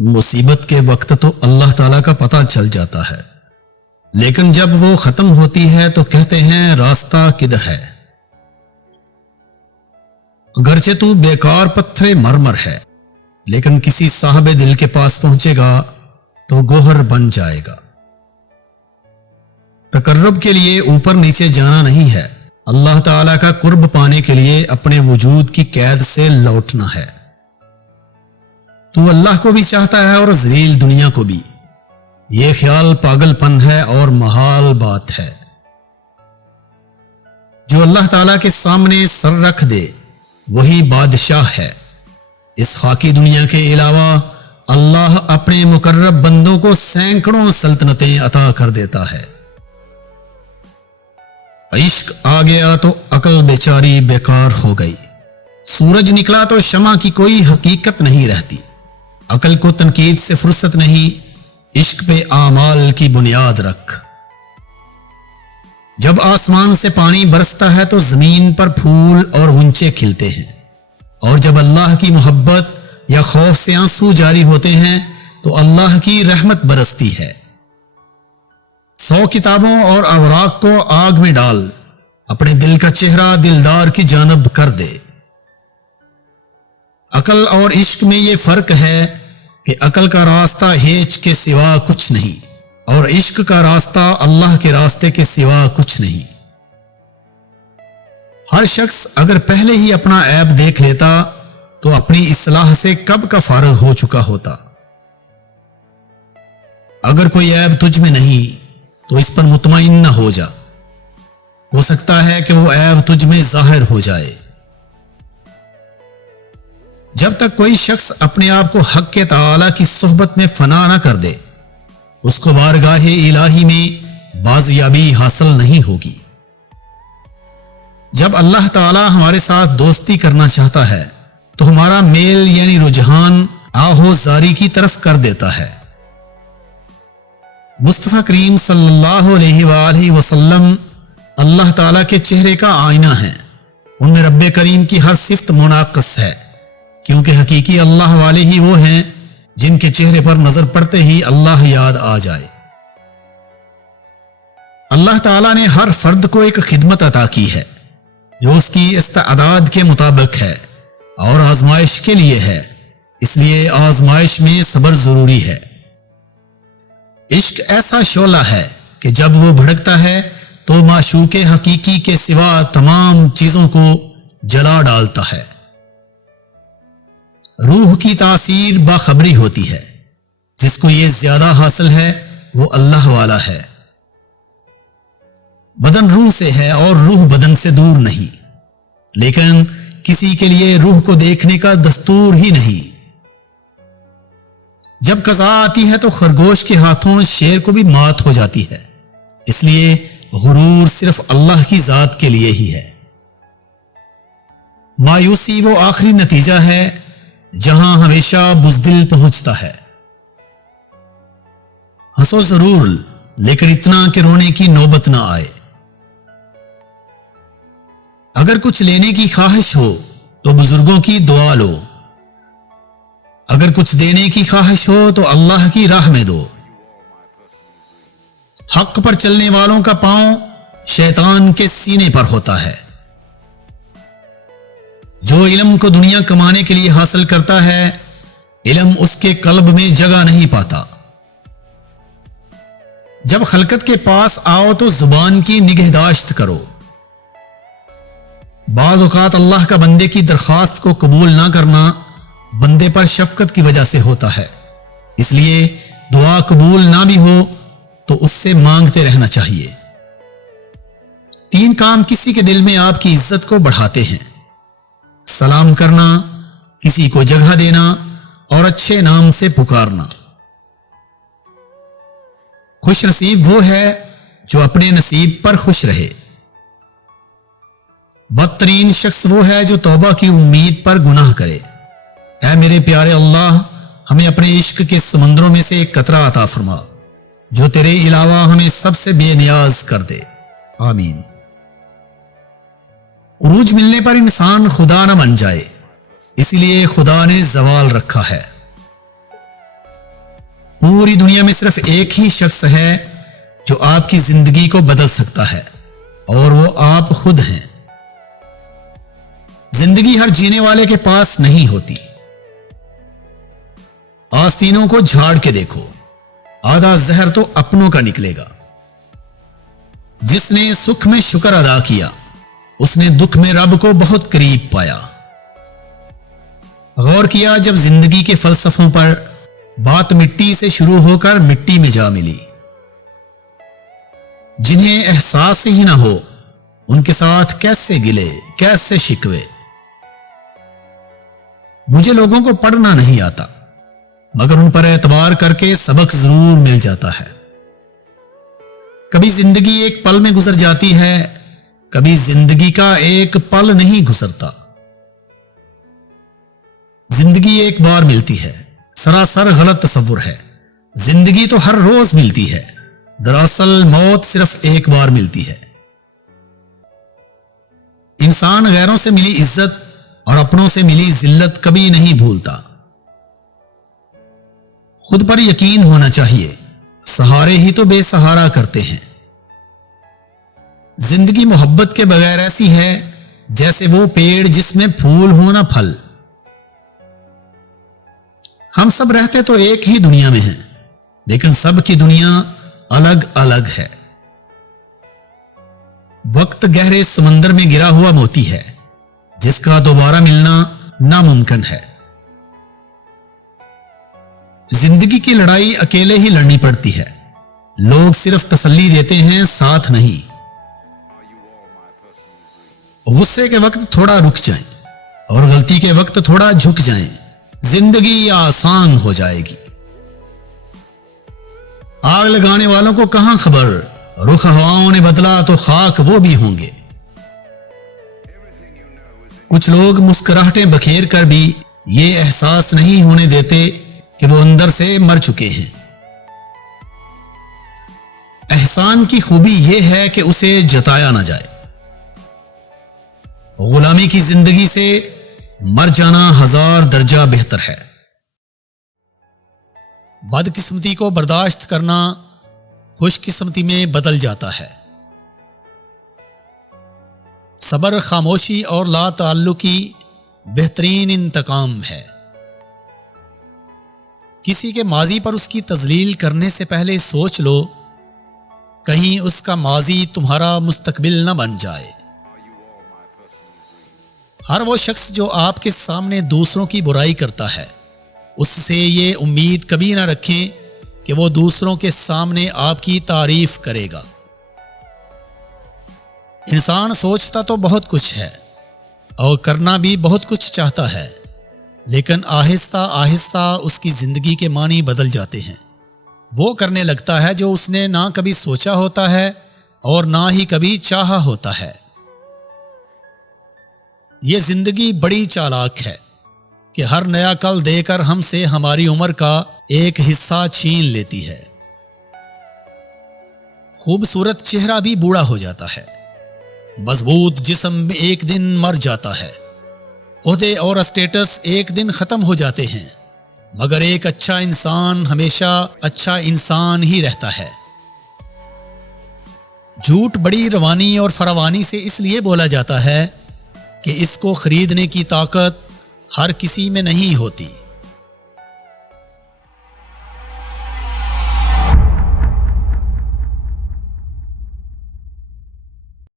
मुसीबत के वक्त तो अल्लाह ताला का पता चल जाता है, लेकिन जब वो खत्म होती है तो कहते हैं रास्ता किधर है। अगरचे तू बेकार पत्थरे मरमर है, लेकिन किसी साहबे दिल के पास पहुंचेगा तो गोहर बन जाएगा। तकर्रब के लिए ऊपर नीचे जाना नहीं है, अल्लाह ताला का कुर्ब पाने के लिए अपने वजूद की कैद से लौटना है। तू अल्लाह को भी चाहता है और ज़लील दुनिया को भी। ये ख्याल पागलपन है और महाल बात है। जो अल्लाह ताला के सामने सर रख दे वही बादशाह है। इस खाकी दुनिया के अलावा अल्लाह अपने मुकर्रब बंदों को सैकड़ों सल्तनतें अता कर देता है। इश्क आ गया तो अकल बेचारी बेकार हो गई। सूरज निकला तो शमा की कोई हकीकत नहीं रहती। अकल को तनकीद से फुर्सत नहीं, इश्क पे आमाल की बुनियाद रख। जब आसमान से पानी बरसता है तो जमीन पर फूल और गुंचे खिलते हैं, और जब अल्लाह की मोहब्बत या खौफ से आंसू जारी होते हैं तो अल्लाह की रहमत बरसती है। 100 किताबों और अवराक को आग में डाल, अपने दिल का चेहरा दिलदार की जानब कर दे। अकल और इश्क में ये फर्क है कि अकल का रास्ता हेच के सिवा कुछ नहीं, और इश्क का रास्ता अल्लाह के रास्ते के सिवा कुछ नहीं। हर शख्स अगर पहले ही अपना ऐब देख लेता तो अपनी इस्लाह से कब का फारग हो चुका होता। अगर कोई ऐब तुझ में नहीं तो इस पर मुतमईन न हो जा, हो सकता है कि वो ऐब तुझ में जाहिर हो जाए। जब तक कोई शख्स अपने आप को हक के ताला की सोहबत में फना न कर दे, उसको बारगाहे इलाही में बाज़याबी हासिल नहीं होगी। जब अल्लाह ताला हमारे साथ दोस्ती करना चाहता है तो हमारा मेल यानी रुझान आहोजारी की तरफ कर देता है। मुस्तफा करीम सल्लल्लाहु अलैहि वसल्लम अल्लाह ताला के चेहरे का आईना है। उनमें रब्बे करीम की हर सिफ्त मुनाक़स है, क्योंकि हकीकी अल्लाह वाले ही वो हैं जिनके चेहरे पर नजर पड़ते ही अल्लाह याद आ जाए। अल्लाह ताला ने हर फर्द को एक खिदमत अता की है जो उसकी इस्तादाद के मुताबिक है और आजमाइश के लिए है, इसलिए आजमाइश में सब्र जरूरी है। इश्क ऐसा शोला है कि जब वो भड़कता है तो माशूके हकीकी के सिवा तमाम चीजों को जला डालता है। रूह की तासीर बाखबरी होती है, जिसको ये ज्यादा हासिल है वो अल्लाह वाला है। बदन रूह से है और रूह बदन से दूर नहीं, लेकिन किसी के लिए रूह को देखने का दस्तूर ही नहीं। जब कज़ा आती है तो खरगोश के हाथों शेर को भी मात हो जाती है, इसलिए गुरूर सिर्फ अल्लाह की जात के लिए ही है। मायूसी वो आखिरी नतीजा है जहां हमेशा बुज़दिल पहुंचता है। हंसो जरूर, लेकिन इतना कि रोने की नौबत ना आए। अगर कुछ लेने की ख्वाहिश हो तो बुजुर्गों की दुआ लो, अगर कुछ देने की ख्वाहिश हो तो अल्लाह की राह में दो। हक पर चलने वालों का पांव शैतान के सीने पर होता है। जो इल्म को दुनिया कमाने के लिए हासिल करता है, इल्म उसके कल्ब में जगह नहीं पाता। जब खलकत के पास आओ तो जुबान की निगहदाश्त करो। बाज़ औक़ात अल्लाह का बंदे की दरख्वास्त को कबूल ना करना बंदे पर शफकत की वजह से होता है, इसलिए दुआ कबूल ना भी हो तो उससे मांगते रहना चाहिए। 3 काम किसी के दिल में आपकी इज्जत को बढ़ाते हैं: सलाम करना, किसी को जगह देना और अच्छे नाम से पुकारना। खुश नसीब वो है जो अपने नसीब पर खुश रहे। बदतरीन शख्स वो है जो तौबा की उम्मीद पर गुनाह करे। ऐ मेरे प्यारे अल्लाह, हमें अपने इश्क के समंदरों में से एक कतरा अता फरमा जो तेरे अलावा हमें सबसे बेनियाज कर दे। आमीन। उरूज मिलने पर इंसान खुदा न बन जाए, इसलिए खुदा ने जवाल रखा है। پوری دنیا میں صرف ایک ہی شخص ہے جو آپ کی زندگی کو بدل سکتا ہے، اور وہ آپ خود ہیں۔ زندگی ہر جینے والے کے پاس نہیں ہوتی۔ آستینوں کو جھاڑ کے دیکھو، آدھا زہر تو اپنوں کا نکلے گا۔ جس نے سکھ میں شکر ادا کیا، اس نے دکھ میں رب کو بہت قریب پایا۔ غور کیا جب زندگی کے فلسفوں پر بات مٹی سے شروع ہو کر مٹی میں جا ملی۔ جنہیں احساس ہی نہ ہو ان کے ساتھ کیسے گلے، کیسے شکوے۔ مجھے لوگوں کو پڑھنا نہیں آتا، مگر ان پر اعتبار کر کے سبق ضرور مل جاتا ہے۔ کبھی زندگی ایک پل میں گزر جاتی ہے، کبھی زندگی کا ایک پل نہیں گزرتا۔ زندگی ایک بار ملتی ہے، سراسر غلط تصور ہے۔ زندگی تو ہر روز ملتی ہے، دراصل موت صرف ایک بار ملتی ہے۔ انسان غیروں سے ملی عزت اور اپنوں سے ملی ذلت کبھی نہیں بھولتا۔ خود پر یقین ہونا چاہیے، سہارے ہی تو بے سہارا کرتے ہیں۔ زندگی محبت کے بغیر ایسی ہے جیسے وہ پیڑ جس میں پھول ہو نہ پھل۔ ہم سب رہتے تو ایک ہی دنیا میں ہیں، لیکن سب کی دنیا الگ الگ ہے۔ وقت گہرے سمندر میں گرا ہوا موتی ہے جس کا دوبارہ ملنا ناممکن ہے۔ زندگی کی لڑائی اکیلے ہی لڑنی پڑتی ہے۔ لوگ صرف تسلی دیتے ہیں، ساتھ نہیں۔ غصے کے وقت تھوڑا رک جائیں اور غلطی کے وقت تھوڑا جھک جائیں، زندگی آسان ہو جائے گی۔ آگ لگانے والوں کو کہاں خبر، رخ ہواؤں نے بدلا تو خاک وہ بھی ہوں گے۔ کچھ لوگ مسکراہٹیں بکھیر کر بھی یہ احساس نہیں ہونے دیتے کہ وہ اندر سے مر چکے ہیں۔ احسان کی خوبی یہ ہے کہ اسے جتایا نہ جائے۔ غلامی کی زندگی سے مر جانا 1000 درجہ بہتر ہے۔ بدقسمتی کو برداشت کرنا خوش قسمتی میں بدل جاتا ہے۔ صبر خاموشی اور لا تعلقی بہترین انتقام ہے۔ کسی کے ماضی پر اس کی تذلیل کرنے سے پہلے سوچ لو، کہیں اس کا ماضی تمہارا مستقبل نہ بن جائے۔ ہر وہ شخص جو آپ کے سامنے دوسروں کی برائی کرتا ہے، اس سے یہ امید کبھی نہ رکھیں کہ وہ دوسروں کے سامنے آپ کی تعریف کرے گا۔ انسان سوچتا تو بہت کچھ ہے اور کرنا بھی بہت کچھ چاہتا ہے، لیکن آہستہ آہستہ اس کی زندگی کے معنی بدل جاتے ہیں۔ وہ کرنے لگتا ہے جو اس نے نہ کبھی سوچا ہوتا ہے اور نہ ہی کبھی چاہا ہوتا ہے۔ یہ زندگی بڑی چالاک ہے کہ ہر نیا کل دے کر ہم سے ہماری عمر کا ایک حصہ چھین لیتی ہے۔ خوبصورت چہرہ بھی بوڑھا ہو جاتا ہے، مضبوط جسم ایک دن مر جاتا ہے، عہدے اور اسٹیٹس ایک دن ختم ہو جاتے ہیں، مگر ایک اچھا انسان ہمیشہ اچھا انسان ہی رہتا ہے۔ جھوٹ بڑی روانی اور فراوانی سے اس لیے بولا جاتا ہے کہ اس کو خریدنے کی طاقت ہر کسی میں نہیں ہوتی۔